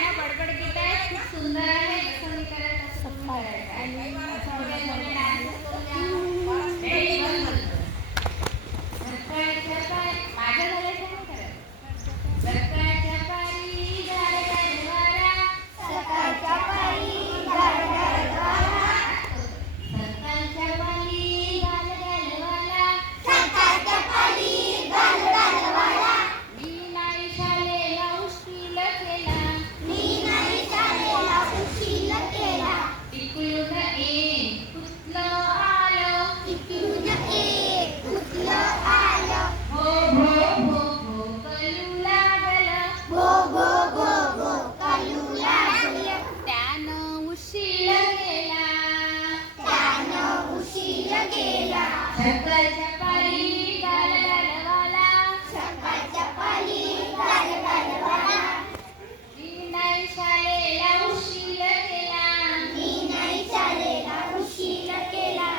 गाणं बडबड गीत आहे खूप सुंदर है जसं मी करायचं तसं तुम्ही करायचं सकाळच्या पाली सकाळच्या पाली तीन ईला उशी चालेला केला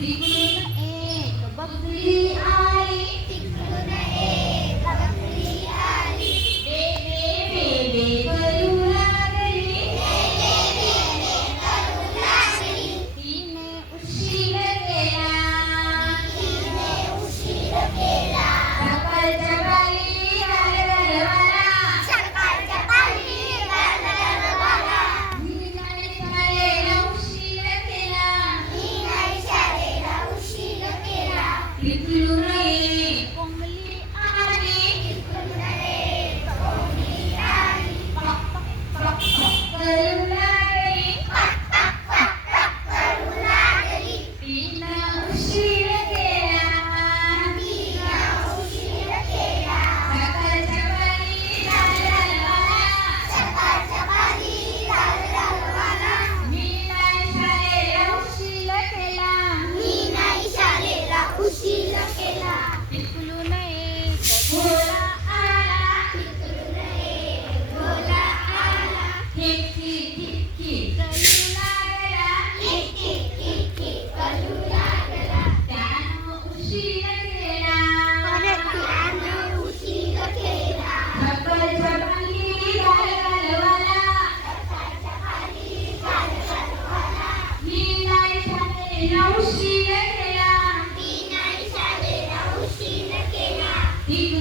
Please. Ina ushile kena. Ina ushile kena.